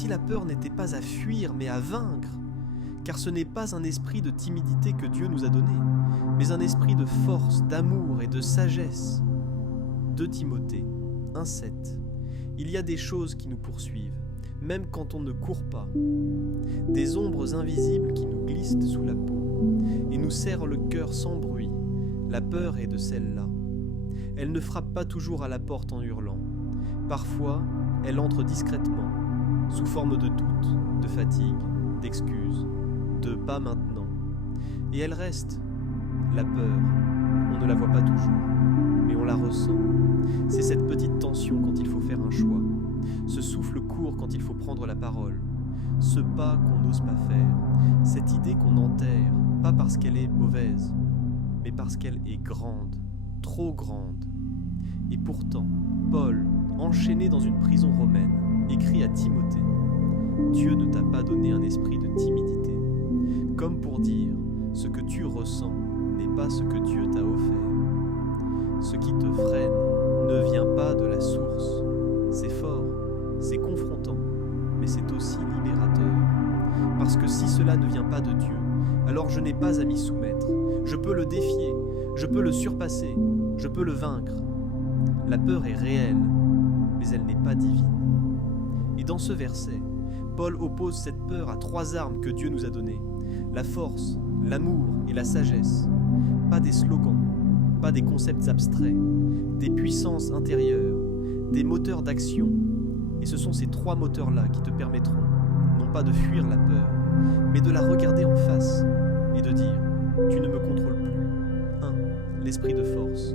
si la peur n'était pas à fuir, mais à vaincre, car ce n'est pas un esprit de timidité que Dieu nous a donné, mais un esprit de force, d'amour et de sagesse. 2 Timothée 1,7. Il y a des choses qui nous poursuivent, même quand on ne court pas, des ombres invisibles qui nous glissent sous la peau et nous serrent le cœur sans bruit. La peur est de celle-là. Elle ne frappe pas toujours à la porte en hurlant. Parfois, elle entre discrètement, sous forme de doute, de fatigue, d'excuses, de pas maintenant. Et elle reste. La peur, on ne la voit pas toujours, mais on la ressent. C'est cette petite tension quand il faut faire un choix, ce souffle court quand il faut prendre la parole, ce pas qu'on n'ose pas faire, cette idée qu'on enterre, pas parce qu'elle est mauvaise, mais parce qu'elle est grande, trop grande. Et pourtant, Paul, enchaîné dans une prison romaine, écrit à Timothée « Dieu ne t'a pas donné un esprit de timidité », comme pour dire « Ce que tu ressens n'est pas ce que Dieu t'a offert. Ce qui te freine ne vient pas de la source. C'est fort, c'est confrontant, mais c'est aussi libérateur. Parce que si cela ne vient pas de Dieu, alors je n'ai pas à m'y soumettre. Je peux le défier, je peux le surpasser, je peux le vaincre. La peur est réelle, mais elle n'est pas divine. Et dans ce verset, Paul oppose cette peur à 3 armes que Dieu nous a données. La force, l'amour et la sagesse. Pas des slogans, pas des concepts abstraits, des puissances intérieures, des moteurs d'action. Et ce sont ces 3 moteurs-là qui te permettront, non pas de fuir la peur, mais de la regarder en face et de dire « Tu ne me contrôles plus ». 1. L'esprit de force.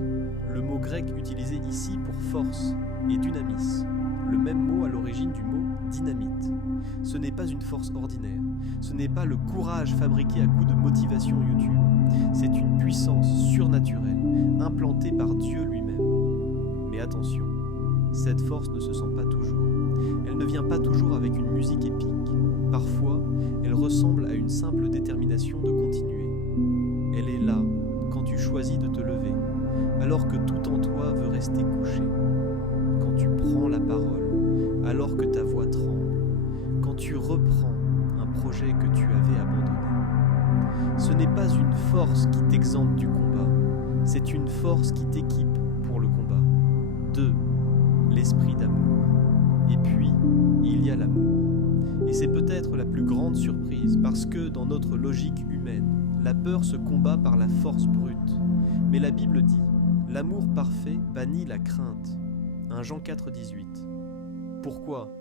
Le mot grec utilisé ici pour force est dynamis, le même mot à l'origine du mot dynamite. Ce n'est pas une force ordinaire, ce n'est pas le courage fabriqué à coups de motivation YouTube, c'est une puissance surnaturelle, implantée par Dieu lui-même. Mais attention, cette force ne se sent pas toujours. Elle ne vient pas toujours avec une musique épique. Parfois, elle ressemble à une simple détermination de continuer. Elle est là quand tu choisis de te lever, alors que tout en toi veut rester couché. Quand tu prends la parole, alors que ta voix tremble. Quand tu reprends un projet que tu avais abandonné. Ce n'est pas une force qui t'exempte du combat, c'est une force qui t'équipe pour le combat. 2. L'esprit d'amour. Et puis, il y a l'amour. Et c'est peut-être la plus grande surprise, parce que dans notre logique humaine, la peur se combat par la force brute. Mais la Bible dit « L'amour parfait bannit la crainte ». 1 Jean 4,18. Pourquoi ?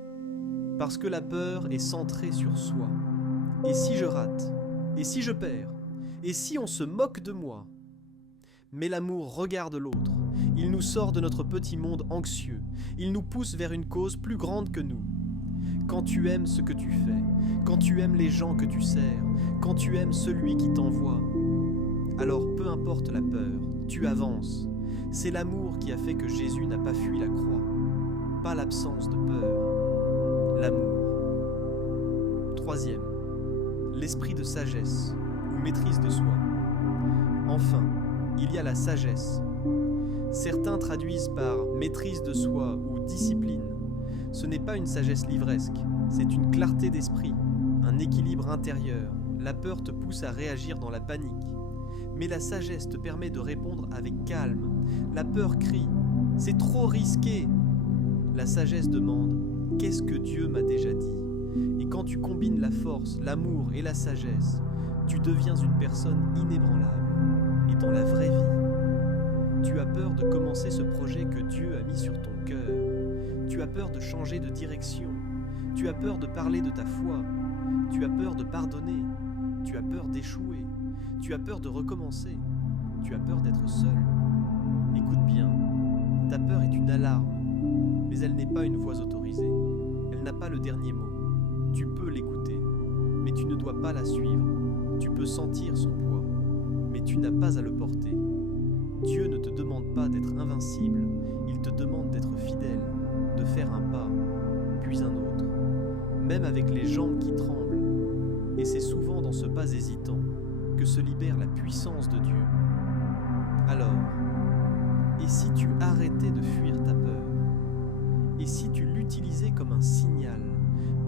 Parce que la peur est centrée sur soi. Et si je rate ? Et si je perds ? Et si on se moque de moi ? Mais l'amour regarde l'autre. Il nous sort de notre petit monde anxieux. Il nous pousse vers une cause plus grande que nous. Quand tu aimes ce que tu fais, quand tu aimes les gens que tu sers, quand tu aimes celui qui t'envoie, alors peu importe la peur, tu avances. C'est l'amour qui a fait que Jésus n'a pas fui la croix, pas l'absence de peur, l'amour. 3e, l'esprit de sagesse ou maîtrise de soi. Enfin, il y a la sagesse. Certains traduisent par maîtrise de soi ou discipline. Ce n'est pas une sagesse livresque, c'est une clarté d'esprit, un équilibre intérieur. La peur te pousse à réagir dans la panique. Mais la sagesse te permet de répondre avec calme. La peur crie « C'est trop risqué !» La sagesse demande « Qu'est-ce que Dieu m'a déjà dit ?» Et quand tu combines la force, l'amour et la sagesse, tu deviens une personne inébranlable. Et dans la vraie vie, tu as peur de commencer ce projet que Dieu a mis sur ton cœur. Tu as peur de changer de direction. Tu as peur de parler de ta foi. Tu as peur de pardonner. Tu as peur d'échouer. Tu as peur de recommencer. Tu as peur d'être seul. Écoute bien, ta peur est une alarme, mais elle n'est pas une voix autorisée. Elle n'a pas le dernier mot. Tu peux l'écouter, mais tu ne dois pas la suivre. Tu peux sentir son poids, mais tu n'as pas à le porter. Dieu ne te demande pas d'être invincible, il te demande d'être fidèle, de faire un pas, puis un autre, même avec les jambes qui tremblent. Et c'est souvent dans ce pas hésitant que se libère la puissance de Dieu. Alors, et si tu arrêtais de fuir ta peur ? Et si tu l'utilisais comme un signal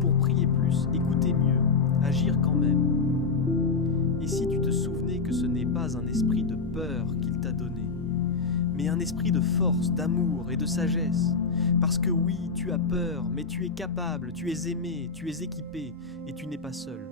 pour prier plus, écouter mieux, agir quand même. Et si tu te souvenais que ce n'est pas un esprit de peur qu'il t'a donné, mais un esprit de force, d'amour et de sagesse, parce que oui, tu as peur, mais tu es capable, tu es aimé, tu es équipé, et tu n'es pas seul.